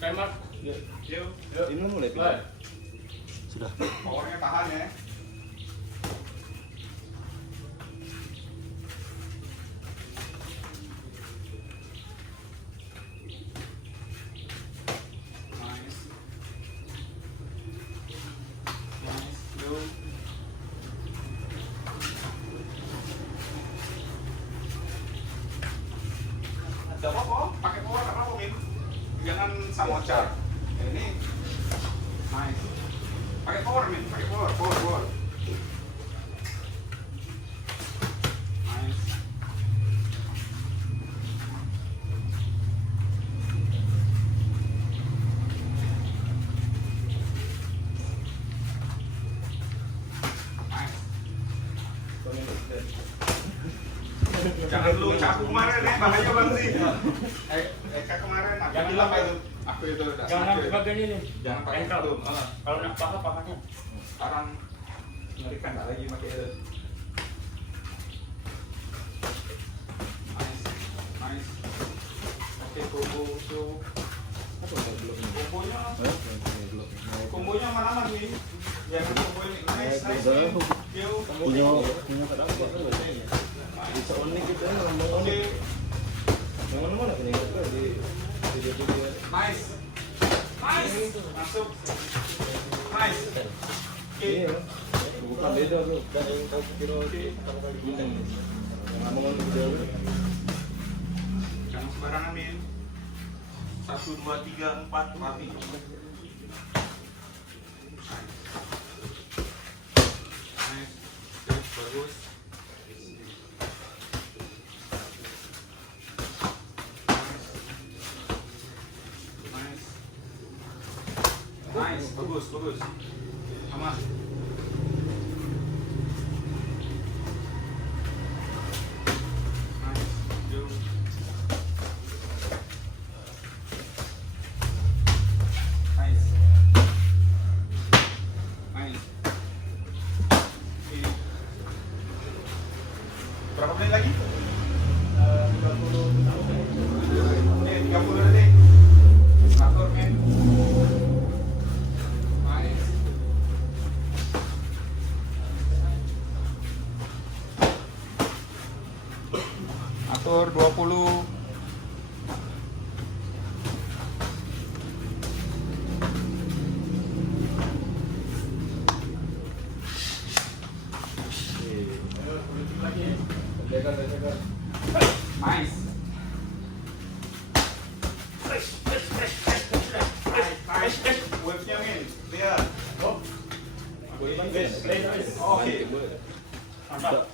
Tembak. Ini mulai. Sudah. Powernya tahan ya. Gak apa-apa, pakai power gak apa-apa, Min. Jangan sama car. Ini nice. Pakai power, Min. Pakai power, power. Nice. Jangan lu caku kemarin ya, bahaya bang sih. Kemarin aku Jangan bilang pakai. itu, aku itu udah Jangan sakit. sampai bagian ini. Jangan pakai Engkel. itu. Kalau nak paha-pahanya. Sekarang ngerikan nggak lagi pakai itu. Nice. Oke, kombonya mana lagi? Jangan combo ini. Nice. Yo. Punya kadang bisa unik gitu ya ngomong. Oke. Yang mana ini di video. Nice. Masuk. Nice. Oke. Bukan beda tuh dari kau kira kali bintang. Yang ngomong untuk video. Jangan sembarangan, Min. 1, 2, 3, 4 mati. Nice. Bagus. Nice, bagus. Aman. Nice, yo. Nice. Oke. Berapa menit lagi? 30 detik. Atur, men. Nice. Atur 20. Nice. Wave-nya, Min. Lihat. Oh. Oke. Mantap.